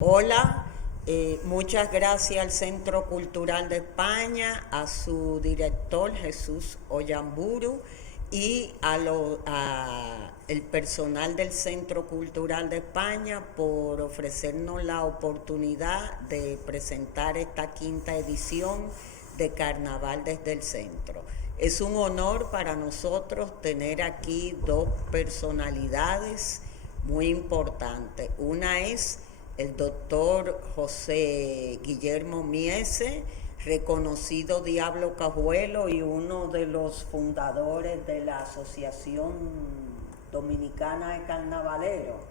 Hola, muchas gracias al Centro Cultural de España, a su director Jesús Oyamburu y a el personal del Centro Cultural de España por ofrecernos la oportunidad de presentar esta quinta edición de Carnaval desde el Centro. Es un honor para nosotros tener aquí dos personalidades muy importantes. Una es el doctor José Guillermo Miese, reconocido Diablo Cajuelo y uno de los fundadores de la Asociación Dominicana de Carnavaleros,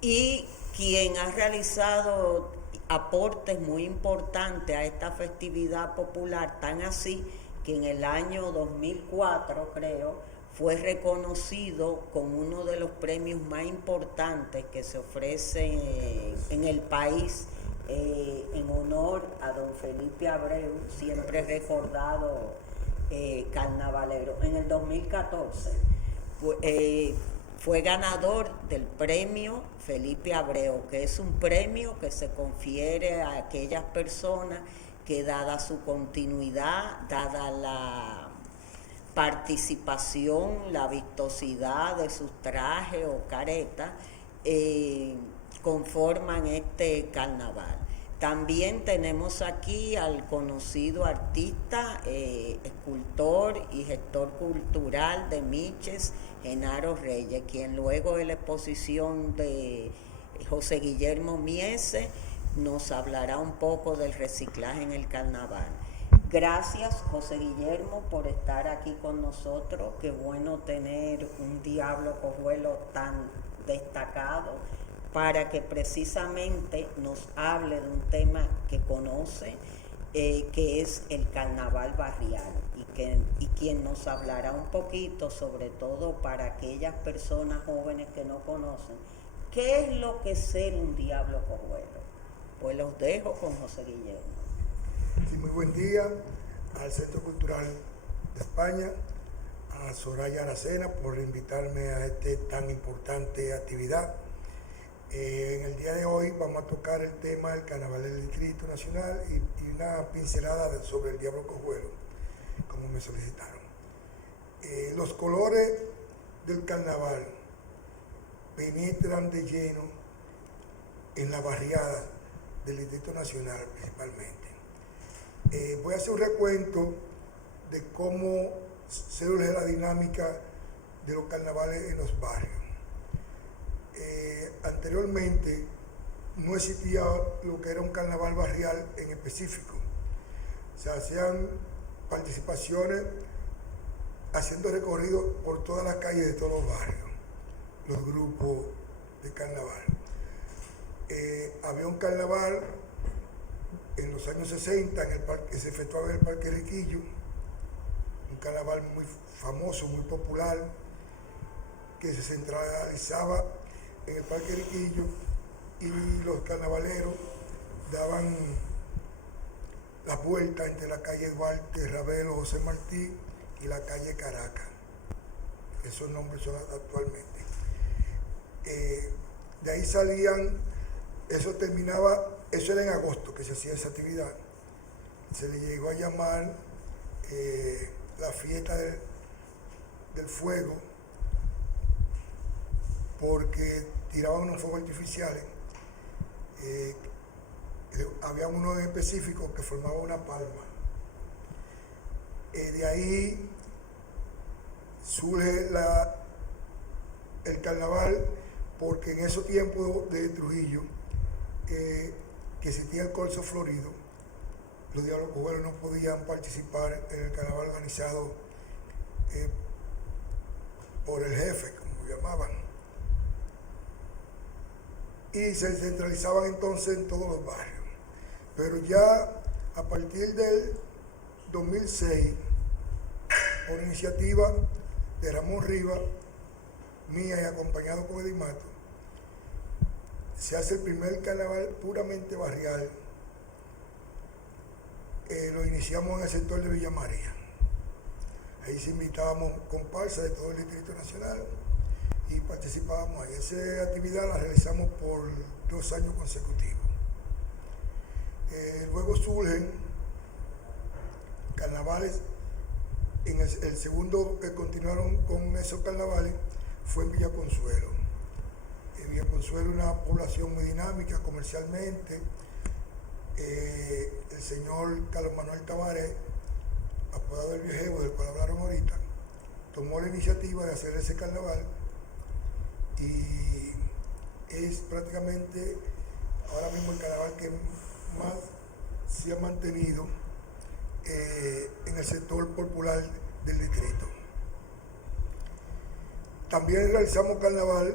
y quien ha realizado aportes muy importantes a esta festividad popular, tan así que en el año 2004, creo, fue reconocido con uno de los premios más importantes que se ofrecen en el país, en honor a don Felipe Abreu, siempre recordado carnavalero. En el 2014 fue ganador del premio Felipe Abreu, que es un premio que se confiere a aquellas personas que, dada su continuidad, dada la participación, la vistosidad de sus trajes o caretas, conforman este carnaval. También tenemos aquí al conocido artista, escultor y gestor cultural de Miches, Genaro Reyes, quien luego de la exposición de José Guillermo Miese nos hablará un poco del reciclaje en el carnaval. Gracias, José Guillermo, por estar aquí con nosotros. Qué bueno tener un Diablo Cojuelo tan destacado para que precisamente nos hable de un tema que conoce, que es el carnaval barrial, y quien nos hablará un poquito, sobre todo para aquellas personas jóvenes que no conocen, qué es lo que es ser un Diablo Cojuelo. Pues los dejo con José Guillermo. Sí, muy buen día al Centro Cultural de España, a Soraya Aracena por invitarme a esta tan importante actividad. En el día de hoy vamos a tocar el tema del Carnaval del Distrito Nacional y una pincelada sobre el Diablo Cojuelo, como me solicitaron. Los colores del carnaval penetran de lleno en la barriada del Distrito Nacional principalmente. Voy a hacer un recuento de cómo se surge la dinámica de los carnavales en los barrios. Anteriormente no existía lo que era un carnaval barrial en específico. Se hacían participaciones haciendo recorridos por todas las calles de todos los barrios, los grupos de carnaval. Había un carnaval en los años 60 que se efectuaba en el Parque Riquillo, un carnaval muy famoso, muy popular, que se centralizaba en el Parque Riquillo, y los carnavaleros daban la vuelta entre la calle Duarte, Ravelo, José Martí y la calle Caracas. Esos nombres son actualmente. De ahí salían, eso era en agosto que se hacía esa actividad. Se le llegó a llamar la fiesta del fuego, porque tiraban unos fuegos artificiales. Había uno en específico que formaba una palma. De ahí surge el carnaval, porque en esos tiempos de Trujillo, que existía el corso florido, los Diablos Cojuelos no podían participar en el carnaval organizado por el jefe, como lo llamaban, y se centralizaban entonces en todos los barrios. Pero ya a partir del 2006, por iniciativa de Ramón Rivas, mía y acompañado con Edimato, se hace el primer carnaval puramente barrial. Lo iniciamos en el sector de Villa María. Ahí se invitábamos comparsas de todo el Distrito Nacional y participábamos ahí. Esa actividad la realizamos por 2 años consecutivos. Luego surgen carnavales. El segundo que continuaron con esos carnavales fue en Villa Consuelo. Villa Consuelo es una población muy dinámica comercialmente. El señor Carlos Manuel Tavares, apodado el Viejevo, del cual hablaron ahorita, tomó la iniciativa de hacer ese carnaval y es prácticamente ahora mismo el carnaval que más se ha mantenido en el sector popular del distrito. También realizamos carnaval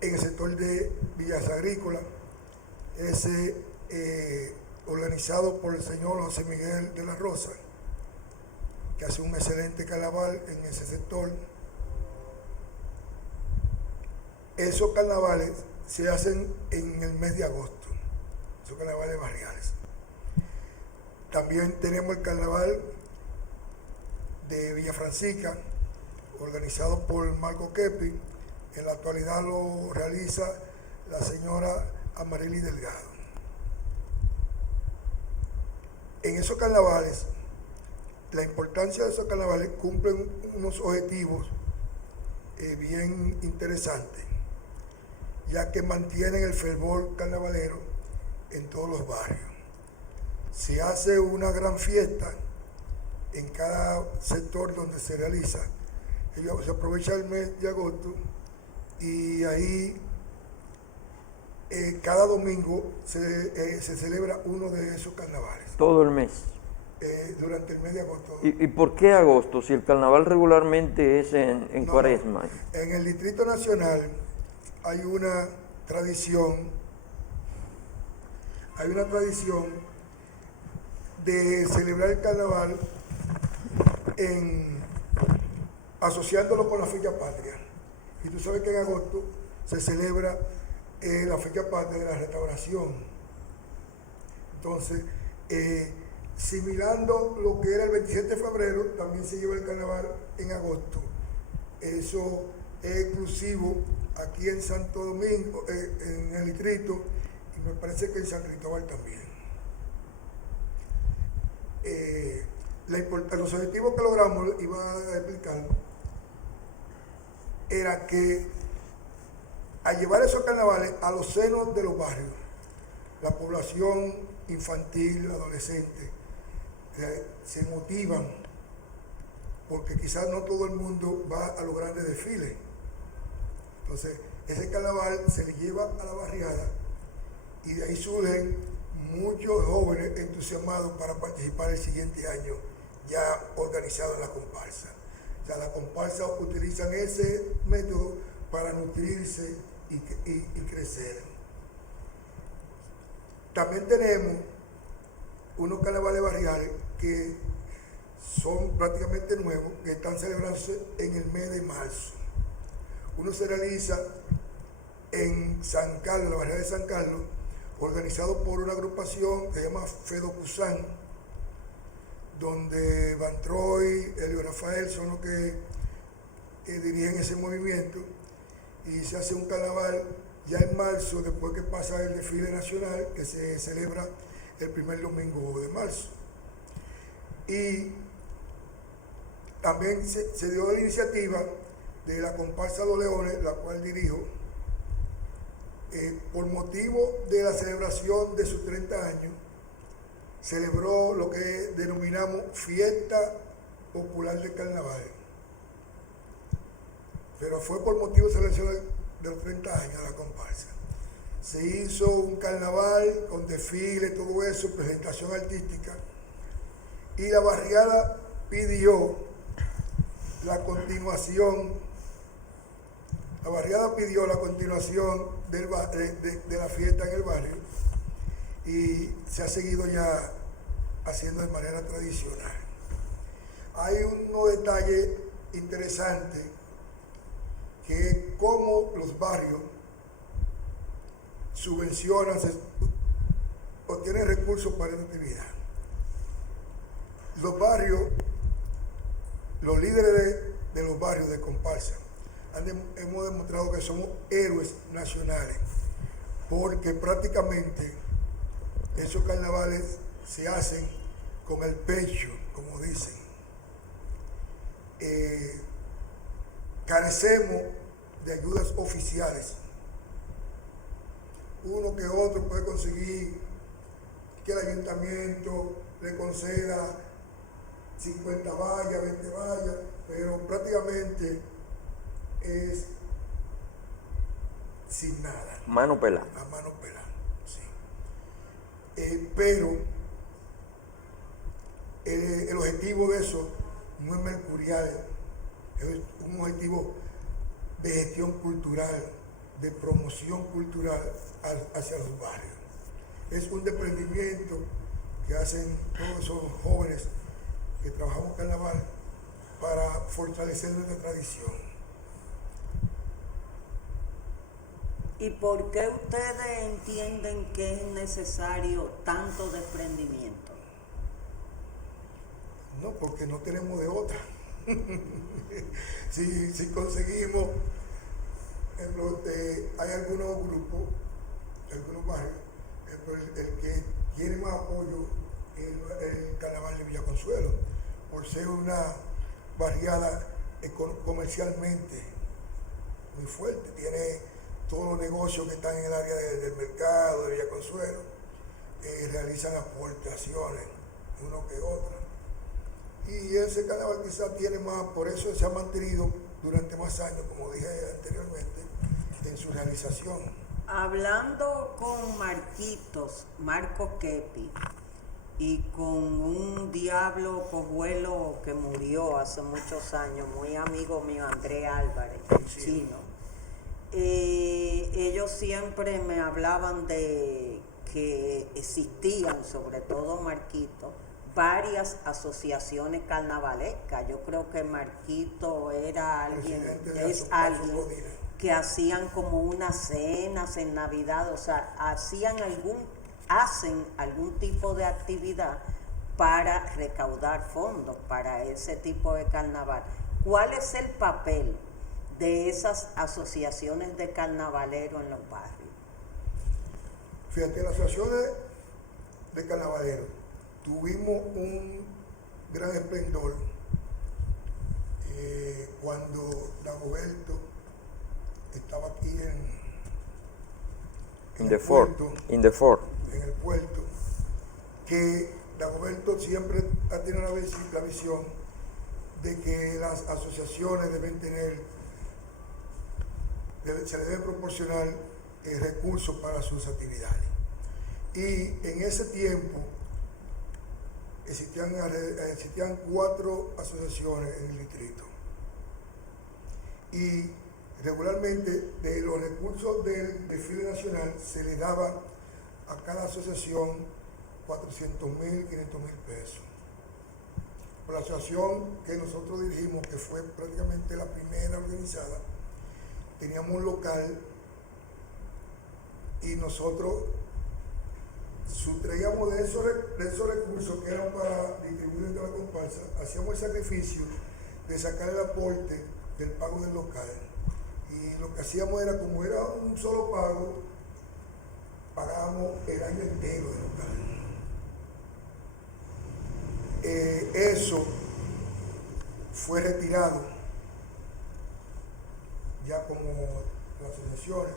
en el sector de Villas Agrícolas, organizado por el señor José Miguel de la Rosa, que hace un excelente carnaval en ese sector. Esos carnavales se hacen en el mes de agosto, esos carnavales barriales. También tenemos el carnaval de Villa Francisca, organizado por Marco Kepi. En la actualidad lo realiza la señora Amarili Delgado. En esos carnavales, la importancia de esos carnavales cumplen unos objetivos bien interesantes, ya que mantienen el fervor carnavalero en todos los barrios. Se hace una gran fiesta en cada sector donde se realiza. Se aprovecha el mes de agosto y ahí cada domingo se celebra uno de esos carnavales. Todo el mes. Durante el mes de agosto. ¿Y por qué agosto? Si el carnaval regularmente es en Cuaresma. En el Distrito Nacional hay una tradición de celebrar el carnaval asociándolo con la fecha patria. Y tú sabes que en agosto se celebra la fecha patria de la Restauración. Entonces, similando lo que era el 27 de febrero, también se lleva el carnaval en agosto. Eso es exclusivo aquí en Santo Domingo, en el distrito, y me parece que en San Cristóbal también. Los objetivos que logramos, iba a explicar, era que al llevar esos carnavales a los senos de los barrios, la población infantil, adolescente, se motivan, porque quizás no todo el mundo va a los grandes desfiles. Entonces, ese carnaval se le lleva a la barriada y de ahí surgen muchos jóvenes entusiasmados para participar el siguiente año, ya organizado en la comparsa. O sea, las comparsas utilizan ese método para nutrirse y crecer. También tenemos unos carnavales barriales que son prácticamente nuevos, que están celebrándose en el mes de marzo. Uno se realiza en San Carlos, la barriada de San Carlos, organizado por una agrupación que se llama Fedo Cusán, donde Van Troy, Elio Rafael son los que dirigen ese movimiento, y se hace un carnaval ya en marzo, después que pasa el desfile nacional, que se celebra el primer domingo de marzo. Y también se dio la iniciativa de la comparsa Los Leones, la cual dirijo, por motivo de la celebración de sus 30 años, celebró lo que denominamos Fiesta Popular del Carnaval. Pero fue por motivo de celebración de los 30 años de la comparsa. Se hizo un carnaval con desfile, todo eso, presentación artística, y la barriada pidió la continuación de la fiesta en el barrio, y se ha seguido ya haciendo de manera tradicional. Hay unos detalles interesantes, que es cómo los barrios subvencionan, obtienen recursos para esta actividad. Los barrios, los líderes de los barrios de comparsa, hemos demostrado que somos héroes nacionales, porque prácticamente Esos carnavales se hacen con el pecho, como dicen. Carecemos de ayudas oficiales. Uno que otro puede conseguir que el ayuntamiento le conceda 50 vallas, 20 vallas, pero prácticamente es sin nada. Mano pelada. A mano pelada, sí. Pero el objetivo de eso no es mercurial, es un objetivo de gestión cultural, de promoción cultural hacia los barrios. Es un desprendimiento que hacen todos esos jóvenes que trabajamos carnaval para fortalecer nuestra tradición. ¿Y por qué ustedes entienden que es necesario tanto desprendimiento? No, porque no tenemos de otra. si conseguimos, hay algunos grupos, algunos barrios, el que tiene más apoyo es el Carnaval de Villa Consuelo, por ser una barriada comercialmente muy fuerte. Tiene todos los negocios que están en el área del mercado de Villa Consuelo, realizan aportaciones, uno que otro. Y ese carnaval quizás tiene más, por eso se ha mantenido durante más años, como dije anteriormente, en su realización. Hablando con Marcos Kepi, y con un diablo cojuelo que murió hace muchos años, muy amigo mío, Andrés Álvarez, Sí. chino, ellos siempre me hablaban de que existían, sobre todo Marquito, varias asociaciones carnavalescas. Yo creo que Marquito era alguien que hacían como unas cenas en Navidad, o sea, hacen algún tipo de actividad para recaudar fondos para ese tipo de carnaval. ¿Cuál es el papel de esas asociaciones de carnavaleros en los barrios? Fíjate, las asociaciones de carnavaleros tuvimos un gran esplendor cuando Dagoberto estaba aquí en el puerto, que Dagoberto siempre ha tenido la visión de que las asociaciones se les debe proporcionar recursos para sus actividades. Y en ese tiempo existían 4 asociaciones en el distrito. Y regularmente de los recursos del desfile nacional se le daba a cada asociación 400,000, 500,000 pesos. Por la asociación que nosotros dirigimos, que fue prácticamente la primera organizada, teníamos un local y nosotros sustraíamos de esos recursos que eran para distribuir entre la comparsa, hacíamos el sacrificio de sacar el aporte del pago del local. Y lo que hacíamos era, como era un solo pago, pagábamos el año entero del local. Eso fue retirado ya como las asociaciones,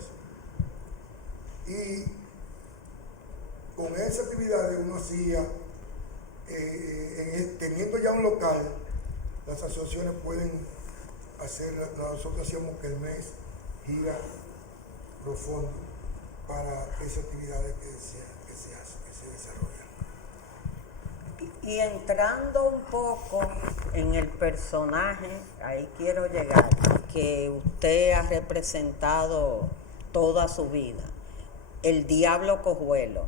y con esas actividades uno hacía, teniendo ya un local, las asociaciones pueden hacer, nosotros hacíamos que el mes gira profundo para esas actividades que se desarrollan. Y entrando un poco en el personaje, ahí quiero llegar, que usted ha representado toda su vida, el Diablo Cojuelo.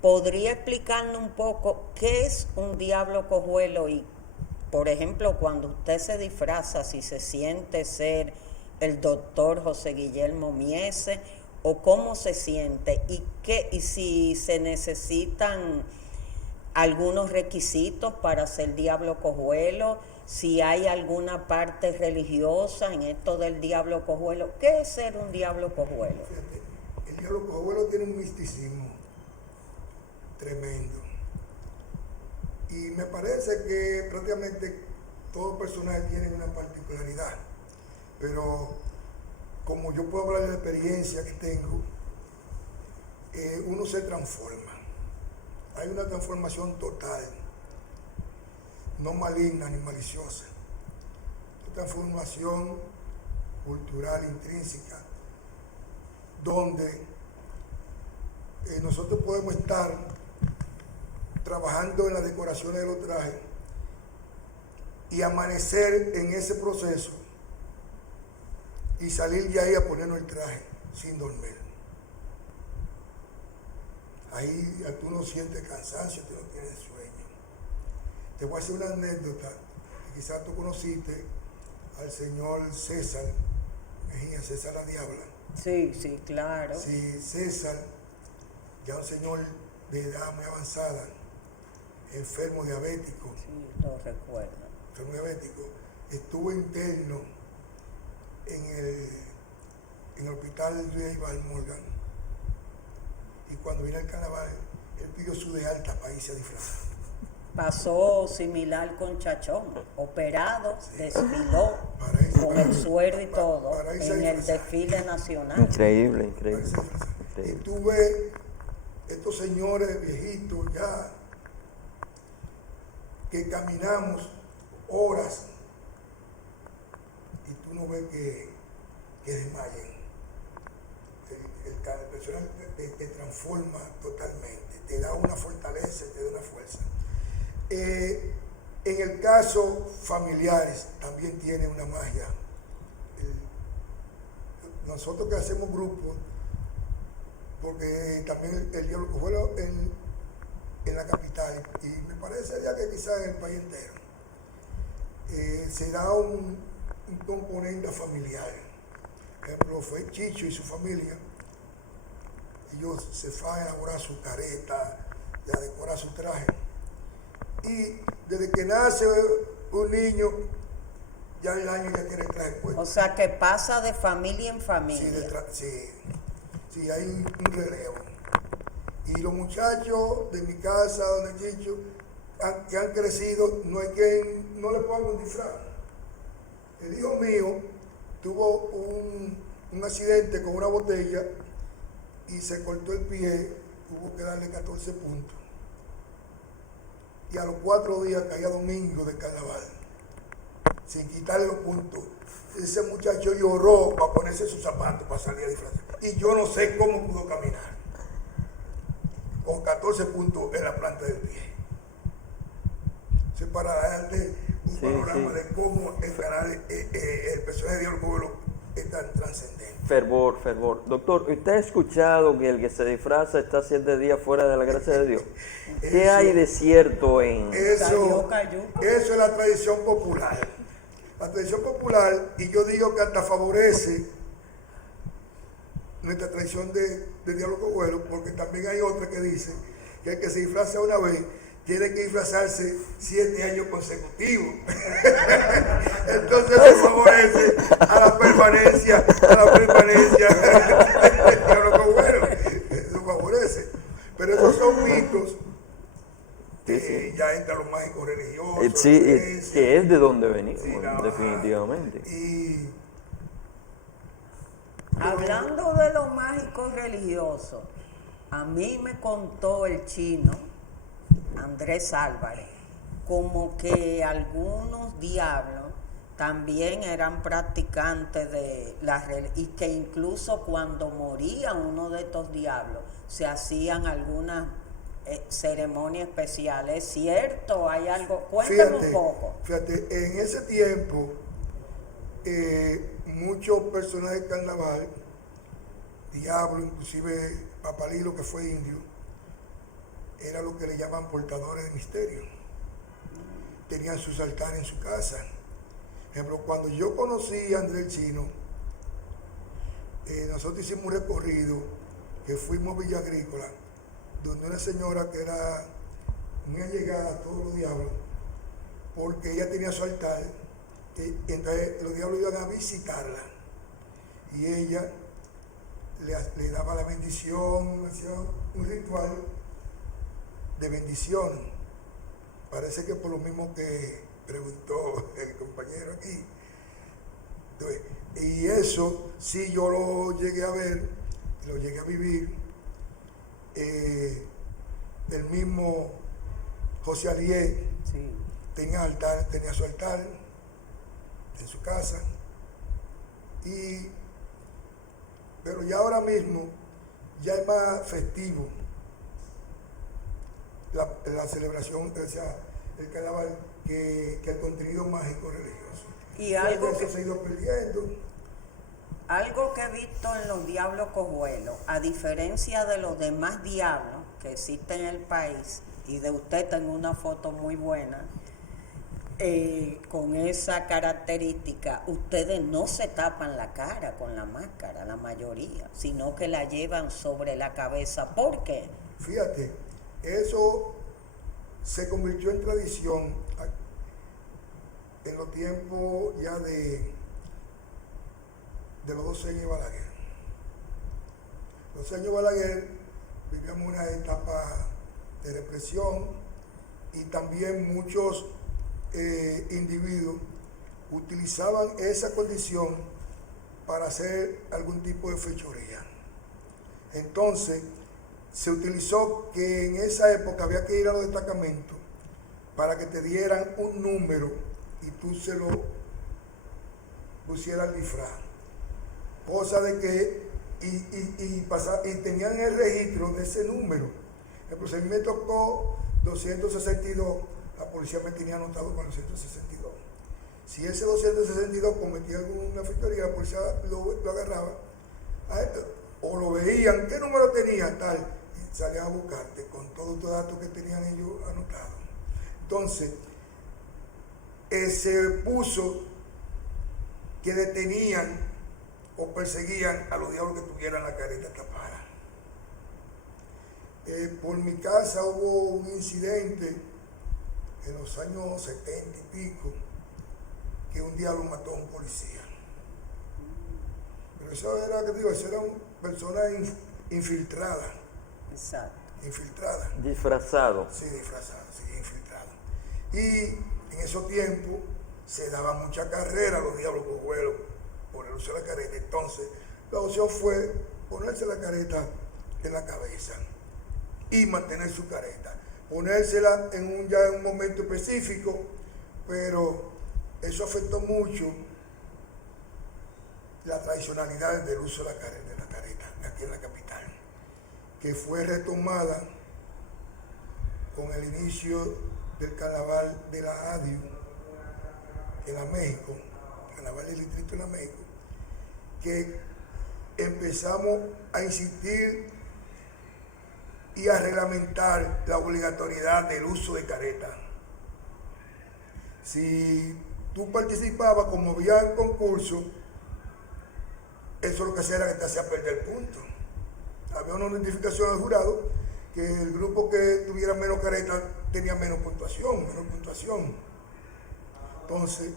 ¿Podría explicarnos un poco qué es un Diablo Cojuelo? Y, por ejemplo, cuando usted se disfraza, si se siente ser el doctor José Guillermo Miese, o cómo se siente, y si se necesitan algunos requisitos para ser Diablo Cojuelo, si hay alguna parte religiosa en esto del Diablo Cojuelo. ¿Qué es ser un Diablo Cojuelo? El Diablo Cojuelo tiene un misticismo tremendo. Y me parece que prácticamente todos los personajes tienen una particularidad, pero como yo puedo hablar de la experiencia que tengo, uno se transforma. Hay una transformación total, no maligna ni maliciosa, una transformación cultural intrínseca, donde nosotros podemos estar trabajando en las decoraciones de los trajes y amanecer en ese proceso y salir de ahí a ponernos el traje sin dormir. Ahí tú no sientes cansancio, tú no tienes sueño. Te voy a hacer una anécdota, que quizás tú conociste al señor César Mejía, César la Diabla. Sí, sí, claro. Sí, César, ya un señor de edad muy avanzada, enfermo diabético. Sí, lo recuerdo. Enfermo diabético, estuvo interno en el hospital de Ival Morgan. Y cuando vino el carnaval, él pidió su de alta para irse a disfrazar. Pasó similar con Chachón, operado, Sí. Desfiló con el suero y todo en el desfile nacional. Increíble, increíble. Y increíble. tú ves estos señores viejitos ya que caminamos horas y tú no ves que desmayen. El personal te transforma totalmente, te da una fortaleza, te da una fuerza. En el caso familiares también tiene una magia. Nosotros que hacemos grupos, porque también el diálogo fue en la capital y me parece ya que quizás en el país entero, se da un componente familiar. Por ejemplo, fue Chicho y su familia. Ellos se van a elaborar su careta, a decorar su traje. Y desde que nace un niño, ya el año ya tiene el traje puesto. O sea que pasa de familia en familia. Sí, hay un relevo. Y los muchachos de mi casa, donde Chicho, que han crecido, no hay quien no le ponga un disfraz. El hijo mío tuvo un accidente con una botella y se cortó el pie, tuvo que darle 14 puntos. Y a los 4 días caía domingo de carnaval, sin quitarle los puntos. Ese muchacho lloró para ponerse sus zapatos, para salir a disfrazar. Y yo no sé cómo pudo caminar, con 14 puntos en la planta del pie. Eso es para darle un panorama de cómo el canal, el personaje de Dios Pueblo es tan trascendente. Fervor, fervor. Doctor, ¿usted ha escuchado que el que se disfraza está 7 días fuera de la gracia de Dios? ¿Qué hay de cierto en...? Eso Cayó. Eso es la tradición popular. La tradición popular, y yo digo que hasta favorece nuestra tradición de diálogo bueno, porque también hay otra que dice que el que se disfraza una vez tiene que disfrazarse 7 años consecutivos. Entonces eso favorece a la permanencia del diálogo bueno. Eso favorece. Pero esos son mitos. Ya entra lo mágico religioso. Sí, que es de donde venimos, Sí, definitivamente. Y Hablando de lo mágico religioso, a mí me contó el chino, Andrés Álvarez, como que algunos diablos también eran practicantes de la religión y que incluso cuando moría uno de estos diablos se hacían algunas ceremonias especiales. ¿Es cierto? ¿Hay algo? Cuéntame un poco. Fíjate, en ese tiempo muchos personajes de carnaval, diablo, inclusive Papalilo, que fue indio, era lo que le llaman portadores de misterio. Tenían sus altares en su casa. Por ejemplo, cuando yo conocí a Andrés Chino, nosotros hicimos un recorrido que fuimos a Villa Agrícola, donde una señora que era muy allegada a todos los diablos, porque ella tenía su altar, y entonces los diablos iban a visitarla, y ella le daba la bendición, hacía un ritual de bendición. Parece que por lo mismo que preguntó el compañero aquí. Entonces, y eso sí yo lo llegué a ver, lo llegué a vivir. El mismo José Alié Sí. tenía su altar en su casa. Pero ya ahora mismo ya es más festivo la celebración, o sea, el carnaval, que el contenido mágico religioso. Y algo eso que, se ha ido perdiendo. algo que he visto en los Diablos Cojuelos, a diferencia de los demás diablos que existen en el país, y de usted tengo una foto muy buena, con esa característica, ustedes no se tapan la cara con la máscara, la mayoría, sino que la llevan sobre la cabeza. ¿Por qué? Fíjate, eso se convirtió en tradición en los tiempos ya de los 12 años de Balaguer. Los 12 años de Balaguer vivíamos una etapa de represión y también muchos individuos utilizaban esa condición para hacer algún tipo de fechoría. Entonces, se utilizó que en esa época había que ir a los destacamentos para que te dieran un número y tú se lo pusieras al disfraz. Cosa de que, y tenían el registro de ese número. Pues a mí me tocó 262, la policía me tenía anotado con el 262. Si ese 262 cometía alguna fechoría, la policía lo agarraba, o lo veían, ¿qué número tenía? Tal, y salían a buscarte con todos los datos que tenían ellos anotados. Entonces, se puso que detenían o perseguían a los diablos que tuvieran la careta tapada. Por mi casa hubo un incidente en los años 70 y pico, que un diablo mató a un policía. Pero eso era, ¿qué digo? Eso era una persona infiltrada. Exacto. Infiltrada. Disfrazado. Sí, disfrazada, sí, infiltrada. Y en esos tiempos se daba mucha carrera a los diablos cojuelos por el uso de la careta. Entonces, la opción fue ponerse la careta en la cabeza y mantener su careta. Ponérsela ya en un momento específico, pero eso afectó mucho la tradicionalidad del uso de la careta aquí en la capital, que fue retomada con el inicio del carnaval de la ADIU en la México, carnaval del distrito de la México, que empezamos a insistir y a reglamentar la obligatoriedad del uso de careta. Si tú participabas, como había concurso, eso lo que hacía era que te hacía perder puntos. Había una notificación al jurado que el grupo que tuviera menos careta tenía menos puntuación. Entonces,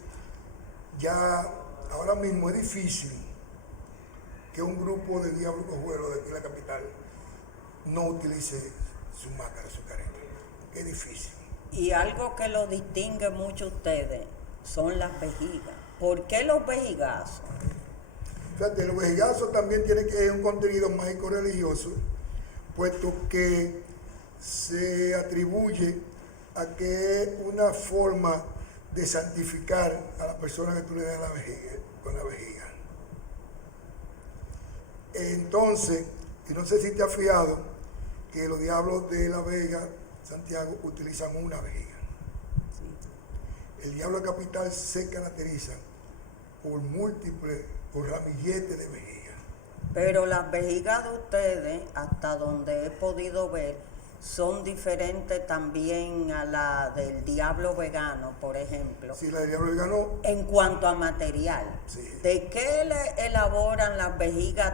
ya ahora mismo es difícil que un grupo de diablos cojuelos de aquí en la capital no utilice su máscara, su careta. Es difícil. Y algo que lo distingue mucho a ustedes son las vejigas. ¿Por qué los vejigazos? Fíjate, los vejigazos también tienen que ser un contenido mágico religioso, puesto que se atribuye a que es una forma de santificar a la persona que tú le das con la vejiga. Entonces, y no sé si te has fijado que los diablos de La Vega, Santiago, utilizan una vejiga. Sí. El diablo de capital se caracteriza por ramilletes de vejiga. Pero las vejigas de ustedes, hasta donde he podido ver, son diferentes también a la del diablo vegano, por ejemplo. Sí, la del diablo vegano. En cuanto a material, sí. ¿De qué le elaboran las vejigas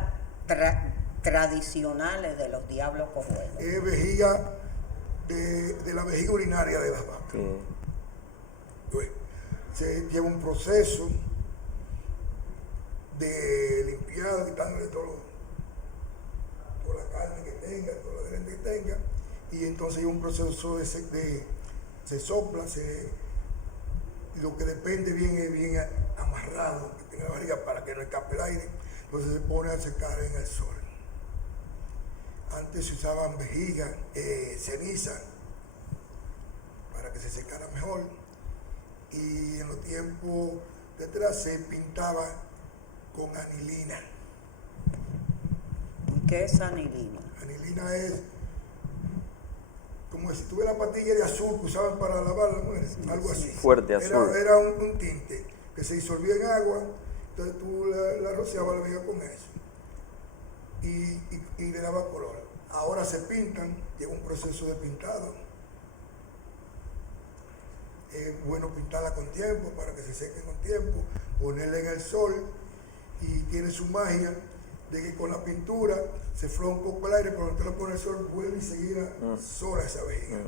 tradicionales de los diablos cojuelos? Es vejiga de la vejiga urinaria de las vacas. Entonces, se lleva un proceso de limpiado, quitándole toda la carne que tenga, todo lo que tenga, y entonces hay un proceso se sopla, lo que depende bien es bien amarrado, que tenga la barriga para que no escape el aire, entonces se pone a secar en el sol. Antes se usaban vejiga, ceniza, para que se secara mejor, y en los tiempos de atrás se pintaba con anilina. ¿Qué es anilina? Anilina es como si tuviera la pastilla de azul que usaban para lavar las mujeres, algo así. Fuerte azul. Era un tinte que se disolvía en agua, entonces tú la rociabas la vejiga con eso y le daba color. Ahora se pintan, lleva un proceso de pintado. Es bueno pintarla con tiempo para que se seque con tiempo, ponerla en el sol y tiene su magia de que con la pintura se floja un poco el aire, pero cuando usted lo pone el sol vuelve y seguirá sola esa vejiga.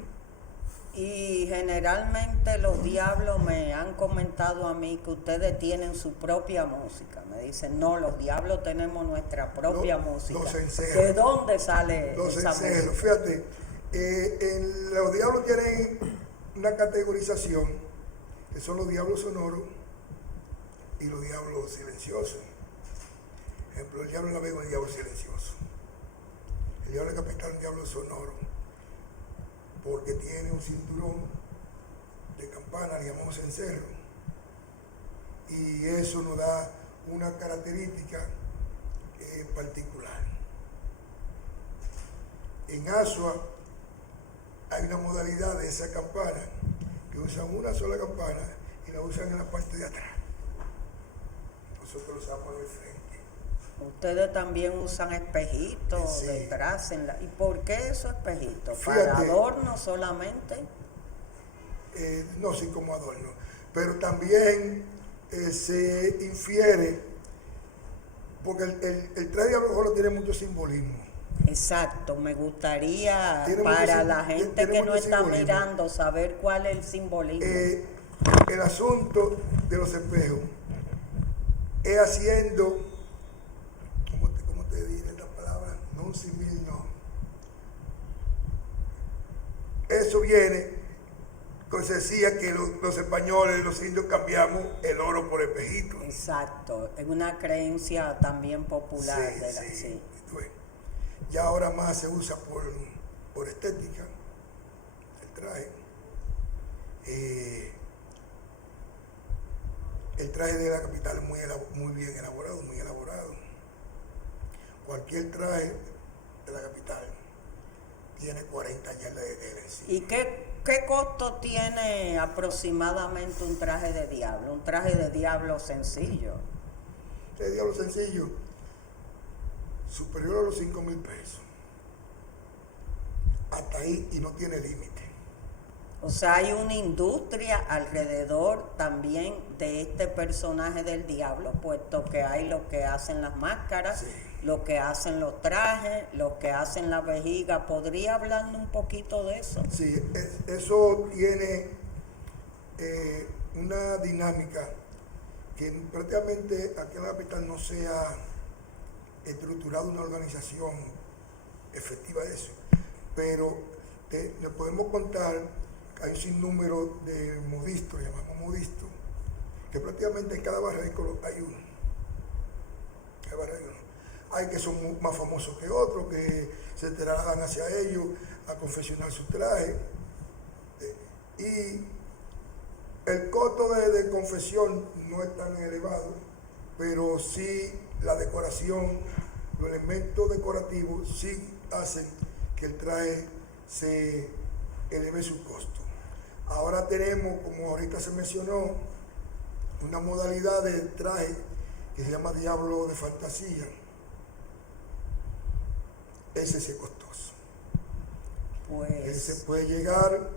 Y generalmente los diablos me han comentado a mí que ustedes tienen su propia música. Me dicen, no, los diablos tenemos nuestra propia música. Los encerros. ¿De dónde sale esa encerros. música? Fíjate, los diablos tienen una categorización que son los diablos sonoros y los diablos silenciosos. Por ejemplo, el diablo de la Vega es un diablo silencioso. El diablo de Capital es un diablo sonoro, porque tiene un cinturón de campana, le llamamos cencerro, y eso nos da una característica particular. En Asua hay una modalidad de esa campana que usan una sola campana y la usan en la parte de atrás. Nosotros lo usamos en el frente. Ustedes también usan espejitos Sí. detrás. ¿Y por qué esos espejitos? Fíjate. ¿Para adorno solamente? No, sí, como adorno. Pero también se infiere, porque el traje a lo mejor tiene mucho simbolismo. Exacto, me gustaría Tiene para mucho la sim- gente tiene que no mucho está simbolismo. mirando saber cuál es el simbolismo. El asunto de los espejos es haciendo, ¿cómo te diré la palabra? No un símil, no. Eso viene, que se decía que los españoles, los indios cambiamos el oro por espejito. Exacto, es una creencia también popular. Sí, de la, sí. sí. Bueno, ya ahora más se usa por estética el traje. El traje de la capital es muy bien elaborado, muy elaborado. Cualquier traje de la capital tiene 40 yardas de tela encima. ¿Y qué costo tiene aproximadamente un traje de diablo? Un traje de diablo sencillo. El diablo sencillo, superior a los 5,000 pesos. Hasta ahí, y no tiene límite. O sea, hay una industria alrededor también de este personaje del diablo, puesto que hay los que hacen las máscaras, Sí. los que hacen los trajes, los que hacen la vejiga. ¿Podría hablarnos un poquito de eso? Sí, eso tiene una dinámica que prácticamente aquí en la capital no se ha estructurado una organización efectiva de eso, pero le podemos contar que hay un sinnúmero de modistos, llamamos modistos, que prácticamente en cada barrio hay uno. Hay que son más famosos que otros, que se trasladan hacia ellos a confeccionar su traje. Y el costo de confección no es tan elevado, pero sí la decoración, los elementos decorativos sí hacen que el traje se eleve su costo. Ahora tenemos, como ahorita se mencionó, una modalidad de traje que se llama diablo de fantasía. Ese sí es costoso. Ese Pues puede llegar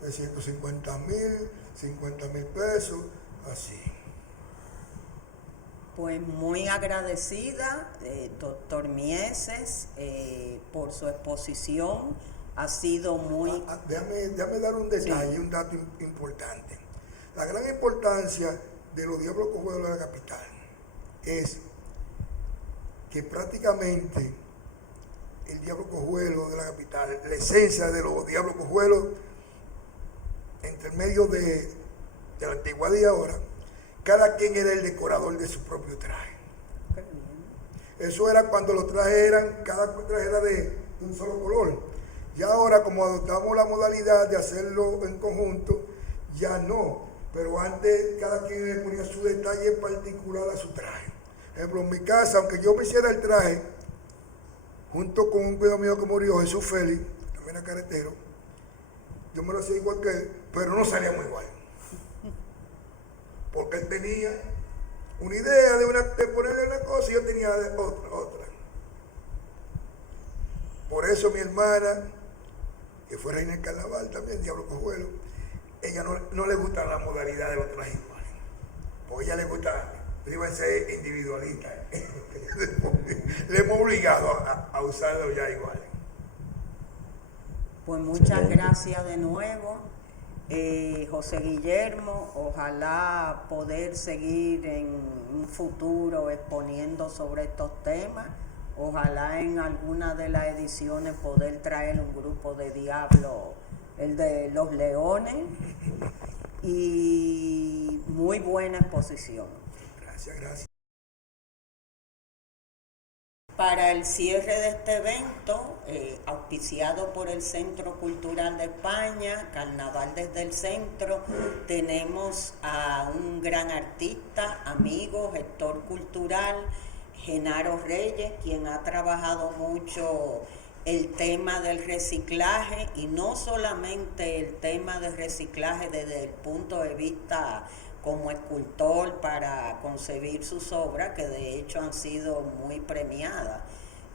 de 50,000 pesos, así. Pues muy agradecida, doctor Mieses, por su exposición. Ha sido muy... Déjame dar un detalle, Sí. un dato importante. La gran importancia de los diablos cojuelos de la capital es que prácticamente el Diablo Cojuelo de la capital, la esencia de los Diablos Cojuelos, entre el medio de la antigüedad y ahora, cada quien era el decorador de su propio traje. Eso era cuando los trajes cada traje era de un solo color. Y ahora, como adoptamos la modalidad de hacerlo en conjunto, ya no. Pero antes cada quien le ponía su detalle particular a su traje. Por ejemplo, en mi casa, aunque yo me hiciera el traje, junto con un cuidado mío que murió, Jesús Félix, también era carretero, yo me lo hacía igual que él, pero no salíamos igual. Porque él tenía una idea de ponerle una cosa y yo tenía otra. Por eso mi hermana, que fue reina del carnaval también, Diablo Cojuelo, ella no le gusta la modalidad de los trajes iguales. Porque ella le gusta, iba a ser individualista. Le hemos obligado a usarlo ya igual. Pues muchas gracias de nuevo, José Guillermo. Ojalá poder seguir en un futuro exponiendo sobre estos temas. Ojalá en alguna de las ediciones poder traer un grupo de diablos, el de los leones, y muy buena exposición. Gracias. Para el cierre de este evento, auspiciado por el Centro Cultural de España, Carnaval desde el Centro, tenemos a un gran artista, amigo, gestor cultural, Genaro Reyes, quien ha trabajado mucho el tema del reciclaje, y no solamente el tema del reciclaje desde el punto de vista como escultor para concebir sus obras, que de hecho han sido muy premiadas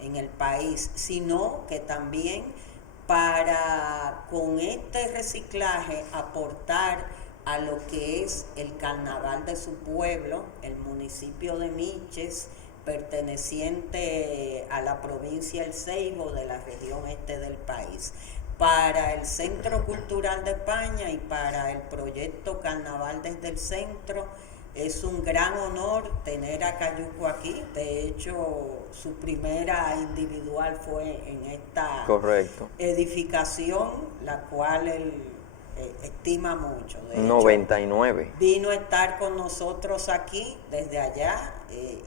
en el país, sino que también para con este reciclaje aportar a lo que es el carnaval de su pueblo, el municipio de Miches, perteneciente a la provincia El Ceibo de la región este del país. Para el Centro Cultural de España y para el proyecto Carnaval desde el Centro, es un gran honor tener a Cayuco aquí. De hecho, su primera individual fue en esta edificación, la cual él estima mucho. De 99. Hecho, vino a estar con nosotros aquí desde allá,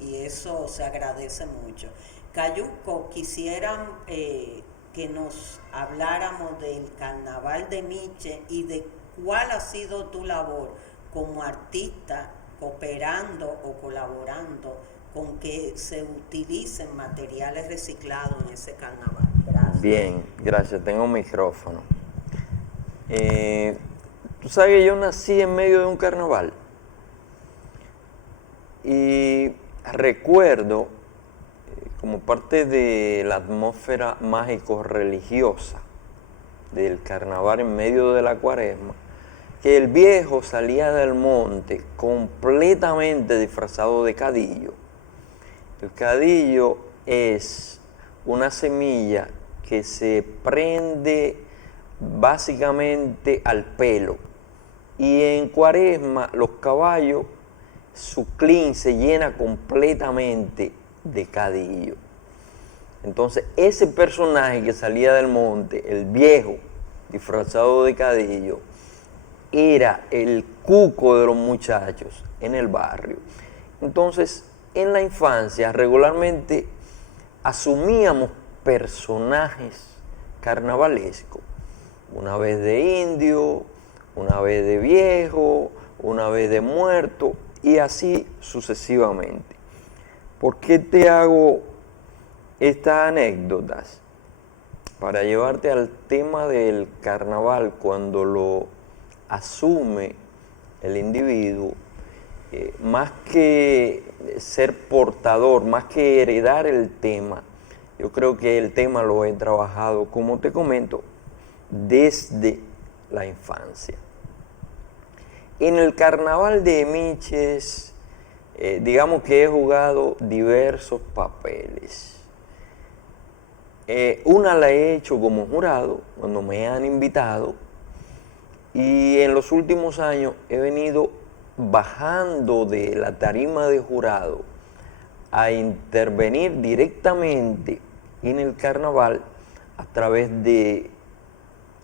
y eso se agradece mucho. Cayuco, quisieran que nos habláramos del Carnaval de Miche y de cuál ha sido tu labor como artista cooperando o colaborando con que se utilicen materiales reciclados en ese carnaval. Gracias. Bien, gracias. Tengo un micrófono. Tú sabes que yo nací en medio de un carnaval y recuerdo, como parte de la atmósfera mágico-religiosa del carnaval en medio de la cuaresma, que el viejo salía del monte completamente disfrazado de cadillo. El cadillo es una semilla que se prende básicamente al pelo, y en cuaresma los caballos, su crin se llena completamente de cadillo. Entonces ese personaje que salía del monte, el viejo disfrazado de cadillo, era el cuco de los muchachos en el barrio. Entonces en la infancia regularmente asumíamos personajes carnavalescos, una vez de indio, una vez de viejo, una vez de muerto, y así sucesivamente. ¿Por qué te hago estas anécdotas? Para llevarte al tema del carnaval cuando lo asume el individuo, más que ser portador, más que heredar el tema, yo creo que el tema lo he trabajado, como te comento, desde la infancia. En el carnaval de Miches, digamos que he jugado diversos papeles. Una la he hecho como jurado, cuando me han invitado, y en los últimos años he venido bajando de la tarima de jurado a intervenir directamente en el carnaval a través de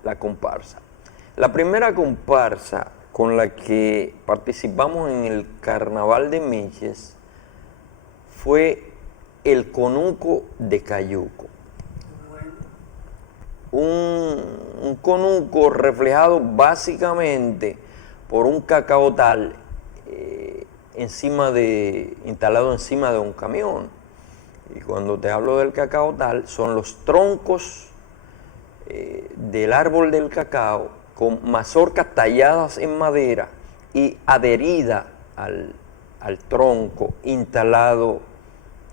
la comparsa. La primera comparsa con la que participamos en el carnaval de Miches fue el Conuco de Cayuco. Un conuco reflejado básicamente por un cacaotal instalado encima de un camión. Y cuando te hablo del cacaotal, son los troncos del árbol del cacao con mazorcas talladas en madera y adherida al tronco instalado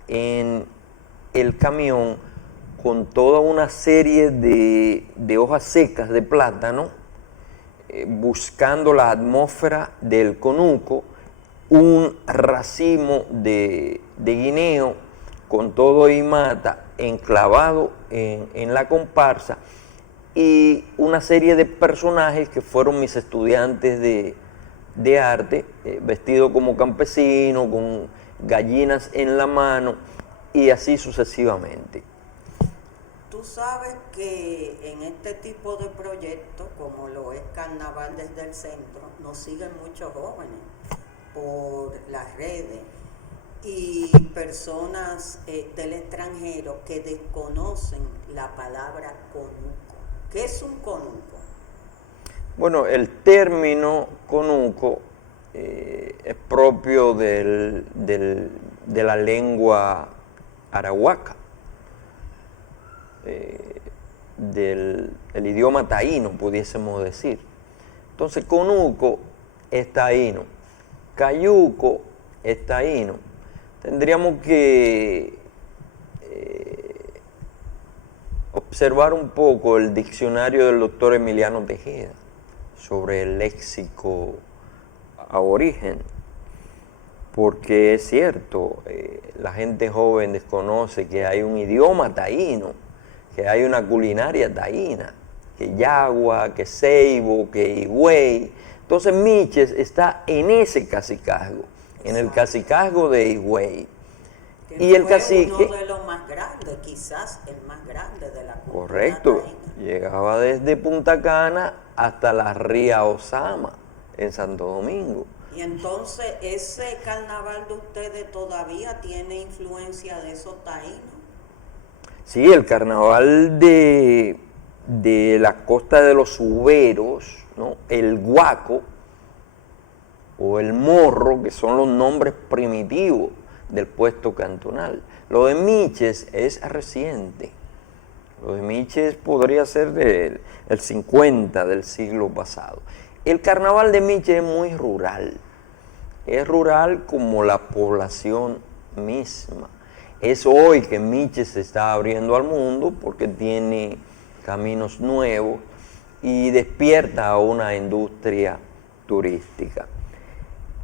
en el camión con toda una serie de hojas secas de plátano, buscando la atmósfera del conuco, un racimo de guineo con todo y mata enclavado en la comparsa, y una serie de personajes que fueron mis estudiantes de arte, vestidos como campesinos, con gallinas en la mano, y así sucesivamente. Tú sabes que en este tipo de proyectos, como lo es Carnaval desde el Centro, nos siguen muchos jóvenes por las redes y personas del extranjero que desconocen la palabra conuco. ¿Qué es un conuco? Bueno, el término conuco es propio de la lengua arahuaca, del idioma taíno, pudiésemos decir. Entonces, conuco es taíno, cayuco es taíno. Tendríamos que observar un poco el diccionario del doctor Emiliano Tejeda sobre el léxico aborigen, porque es cierto, la gente joven desconoce que hay un idioma taíno, que hay una culinaria taína, que yagua, que ceibo, que higüey. Entonces Miches está en ese cacicazgo, en el cacicazgo de higüey. Y el cacique, uno de los más grandes, quizás el más grande de la cultura correcto, taína. llegaba desde Punta Cana hasta la Ría Osama, en Santo Domingo. Y entonces, ¿ese carnaval de ustedes todavía tiene influencia de esos taínos? Sí, el carnaval de la costa de los Uberos, ¿no? El guaco o el morro, que son los nombres primitivos del puesto cantonal. Lo de Miches es reciente. Lo de Miches podría ser del 50 del siglo pasado. El carnaval de Miches es muy rural. Es rural como la población misma. Es hoy que Miches se está abriendo al mundo porque tiene caminos nuevos y despierta a una industria turística.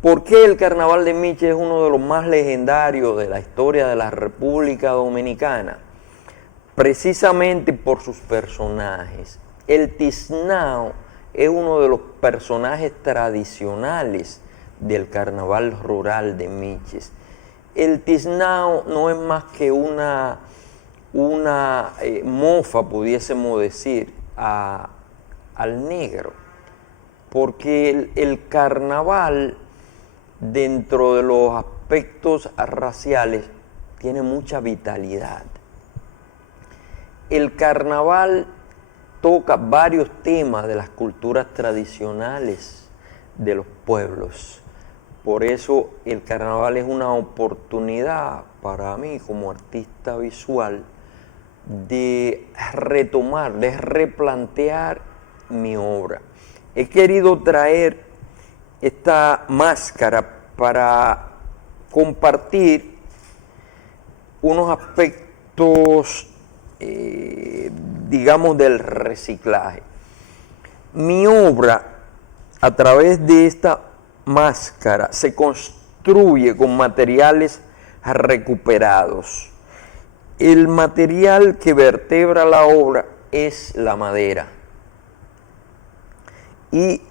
¿Por qué el carnaval de Miches es uno de los más legendarios de la historia de la República Dominicana? Precisamente por sus personajes. El tiznao es uno de los personajes tradicionales del carnaval rural de Miches. El tiznao no es más que una mofa, pudiésemos decir, al negro, porque el carnaval, dentro de los aspectos raciales, tiene mucha vitalidad. El carnaval toca varios temas de las culturas tradicionales de los pueblos. Por eso el carnaval es una oportunidad para mí como artista visual de retomar, de replantear mi obra. He querido traer esta máscara para compartir unos aspectos, digamos, del reciclaje. Mi obra, a través de esta máscara, se construye con materiales recuperados. El material que vertebra la obra es la madera. Y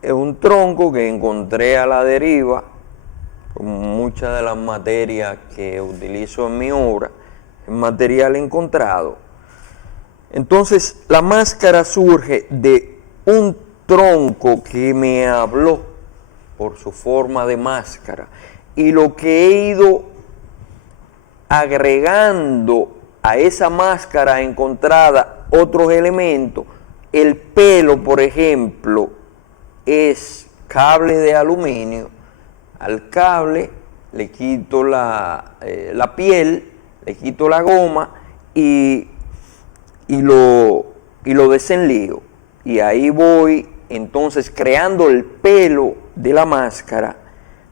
es un tronco que encontré a la deriva, con muchas de las materias que utilizo en mi obra, material encontrado. Entonces la máscara surge de un tronco que me habló por su forma de máscara, y lo que he ido agregando a esa máscara encontrada otros elementos. El pelo, por ejemplo, es cable de aluminio. Al cable le quito la piel, le quito la goma y lo desenlío. Y ahí voy entonces creando el pelo de la máscara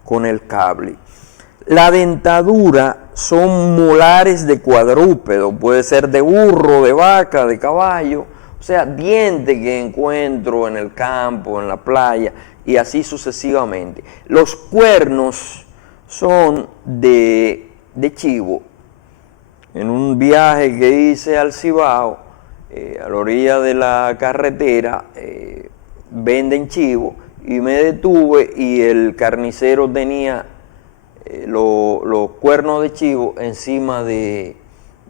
con el cable. La dentadura son molares de cuadrúpedo, puede ser de burro, de vaca, de caballo, o sea, dientes que encuentro en el campo, en la playa, y así sucesivamente. Los cuernos son de chivo. En un viaje que hice al Cibao, a la orilla de la carretera, venden chivo, y me detuve y el carnicero tenía los cuernos de chivo encima de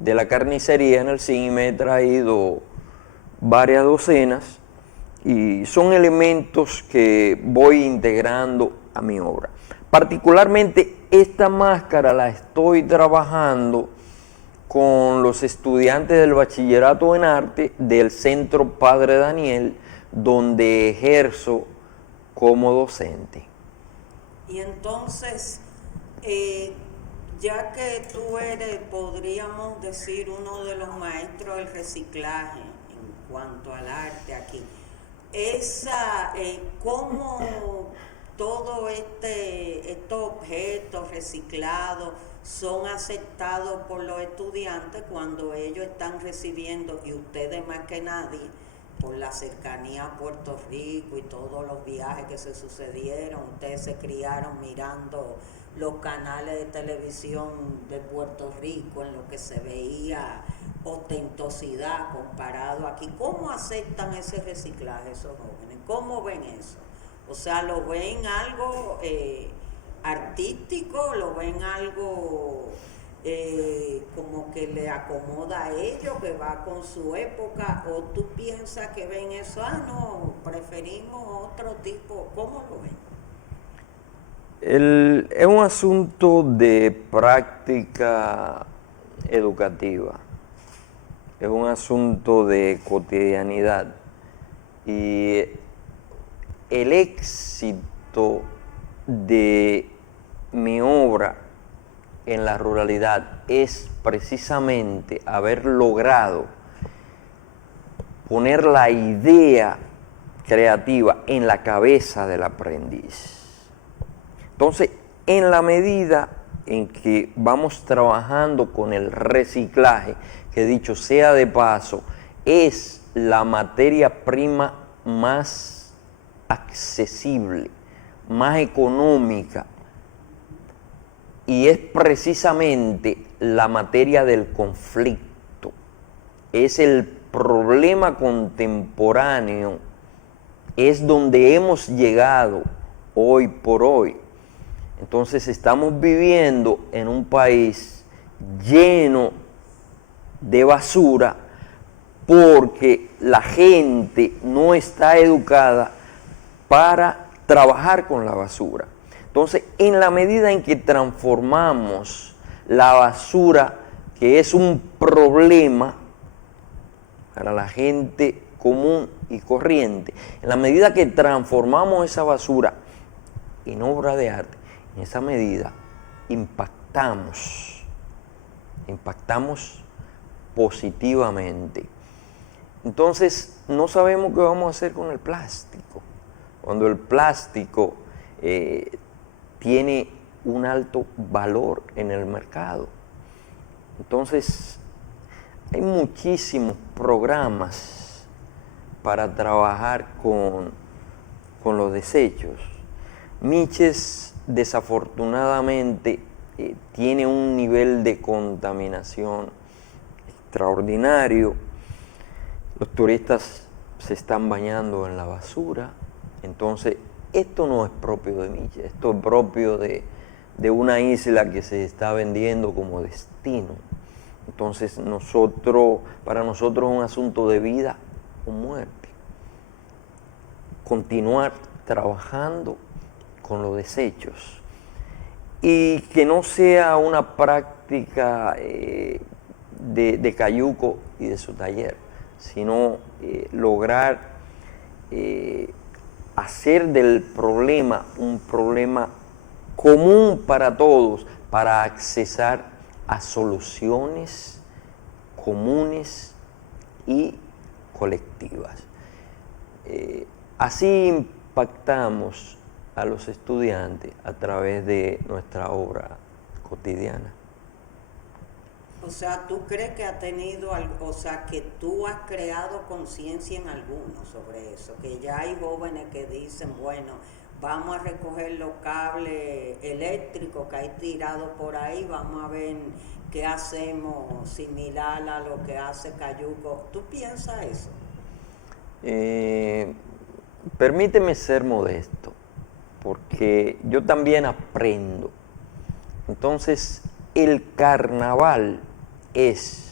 la carnicería en el zinc, y me he traído varias docenas, y son elementos que voy integrando a mi obra. Particularmente esta máscara la estoy trabajando con los estudiantes del Bachillerato en Arte del Centro Padre Daniel, donde ejerzo como docente. Y entonces, ya que tú eres, podríamos decir, uno de los maestros del reciclaje en cuanto al arte aquí, ¿cómo todos estos objetos reciclados son aceptados por los estudiantes cuando ellos están recibiendo, y ustedes más que nadie, por la cercanía a Puerto Rico y todos los viajes que se sucedieron, ustedes se criaron mirando los canales de televisión de Puerto Rico, en lo que se veía ostentosidad comparado aquí? ¿Cómo aceptan ese reciclaje esos jóvenes? ¿Cómo ven eso? O sea, ¿lo ven algo artístico? ¿Lo ven algo como que le acomoda a ellos, que va con su época? ¿O tú piensas que ven eso? No, preferimos otro tipo. ¿Cómo lo ven? Es un asunto de práctica educativa, es un asunto de cotidianidad, y el éxito de mi obra en la ruralidad es precisamente haber logrado poner la idea creativa en la cabeza del aprendiz. Entonces, en la medida en que vamos trabajando con el reciclaje, que dicho sea de paso, es la materia prima más accesible, más económica, y es precisamente la materia del conflicto. Es el problema contemporáneo, es donde hemos llegado hoy por hoy. Entonces estamos viviendo en un país lleno de basura porque la gente no está educada para trabajar con la basura. Entonces, en la medida en que transformamos la basura, que es un problema para la gente común y corriente, en la medida que transformamos esa basura en obra de arte, en esa medida impactamos positivamente. Entonces, no sabemos qué vamos a hacer con el plástico. Cuando el plástico tiene un alto valor en el mercado. Entonces, hay muchísimos programas para trabajar con los desechos. Miches, desafortunadamente, tiene un nivel de contaminación extraordinario. Los turistas se están bañando en la basura. Entonces, esto no es propio de Miches, esto es propio de una isla que se está vendiendo como destino. Entonces para nosotros es un asunto de vida o muerte. Continuar trabajando con los desechos y que no sea una práctica de Cayuco y de su taller, sino lograr hacer del problema un problema común para todos, para accesar a soluciones comunes y colectivas. Así impactamos a los estudiantes a través de nuestra obra cotidiana. O sea, ¿tú crees que ha tenido algo, o sea, que tú has creado conciencia en algunos sobre eso? Que ya hay jóvenes que dicen, bueno, vamos a recoger los cables eléctricos que hay tirados por ahí, vamos a ver qué hacemos similar a lo que hace Cayuco. ¿Tú piensas eso? Permíteme ser modesto, porque yo también aprendo. Entonces, el carnaval es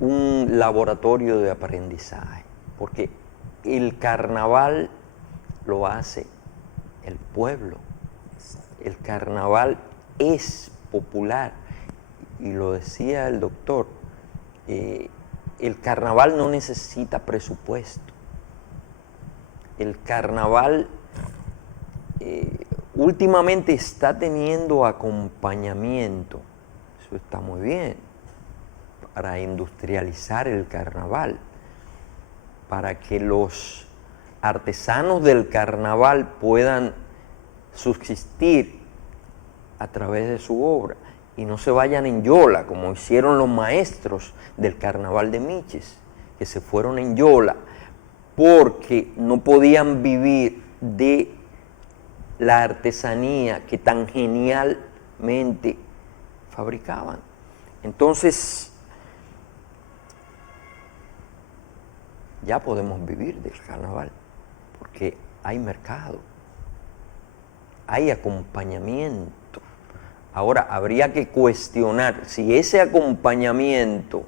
un laboratorio de aprendizaje, porque el carnaval lo hace el pueblo. El carnaval es popular, y lo decía el doctor, el carnaval no necesita presupuesto. El carnaval últimamente está teniendo acompañamiento, eso está muy bien, para industrializar el carnaval, para que los artesanos del carnaval puedan subsistir a través de su obra y no se vayan en yola, como hicieron los maestros del carnaval de Miches, que se fueron en yola porque no podían vivir de la artesanía que tan genialmente fabricaban. Entonces, ya podemos vivir del carnaval, porque hay mercado, hay acompañamiento. Ahora, habría que cuestionar si ese acompañamiento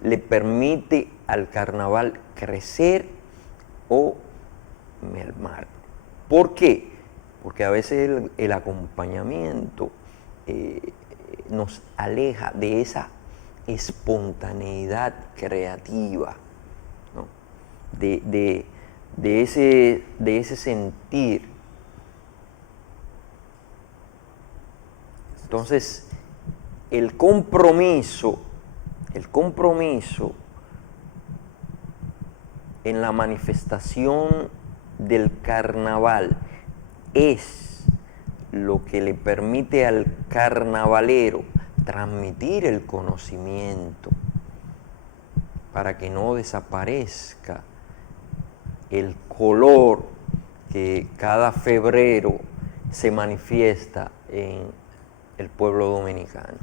le permite al carnaval crecer o mermar. ¿Por qué? Porque a veces el acompañamiento nos aleja de esa espontaneidad creativa, ¿no? de ese sentir. Entonces, el compromiso en la manifestación del carnaval es lo que le permite al carnavalero transmitir el conocimiento para que no desaparezca el color que cada febrero se manifiesta en el pueblo dominicano.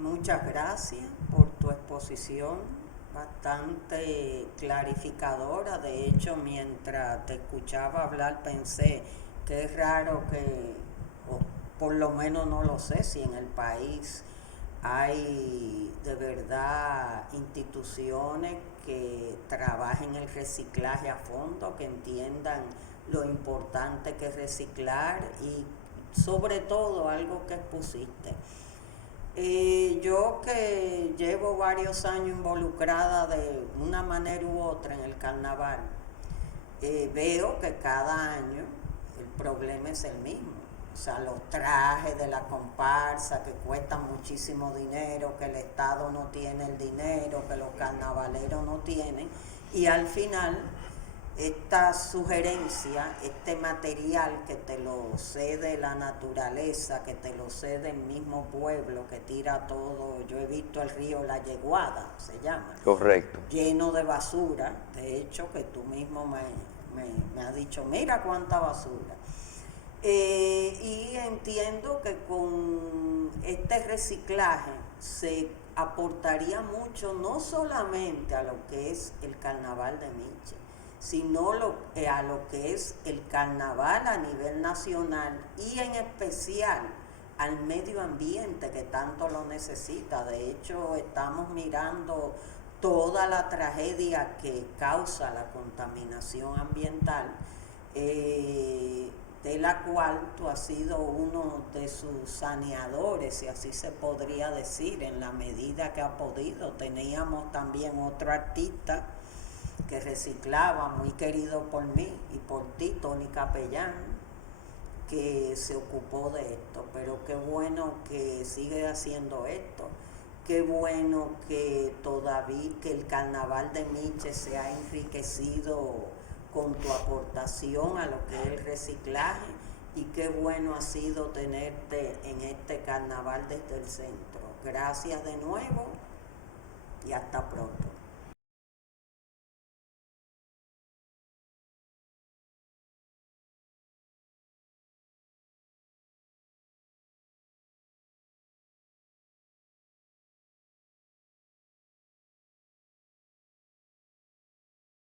Muchas gracias por tu exposición, bastante clarificadora. De hecho, mientras te escuchaba hablar pensé que es raro que, o por lo menos no lo sé, si en el país hay de verdad instituciones que trabajen el reciclaje a fondo, que entiendan lo importante que es reciclar y sobre todo algo que expusiste. Yo que llevo varios años involucrada de una manera u otra en el carnaval, veo que cada año el problema es el mismo. O sea, los trajes de la comparsa que cuestan muchísimo dinero, que el Estado no tiene el dinero, que los carnavaleros no tienen, y al final esta sugerencia, este material que te lo cede la naturaleza, que te lo cede el mismo pueblo que tira todo, yo he visto el río La Yeguada, se llama. Correcto. Lleno de basura, de hecho que tú mismo me has dicho, mira cuánta basura. Y entiendo que con este reciclaje se aportaría mucho, no solamente a lo que es el carnaval de Miche, sino a lo que es el carnaval a nivel nacional y en especial al medio ambiente que tanto lo necesita. De hecho, estamos mirando toda la tragedia que causa la contaminación ambiental, de la cual tú has sido uno de sus saneadores, si así se podría decir, en la medida que ha podido. Teníamos también otro artista que reciclaba, muy querido por mí y por ti, Tony Capellán, que se ocupó de esto. Pero qué bueno que sigue haciendo esto. Qué bueno que todavía que el carnaval de Miche se ha enriquecido con tu aportación a lo que es el reciclaje, y qué bueno ha sido tenerte en este carnaval desde el centro. Gracias de nuevo y hasta pronto.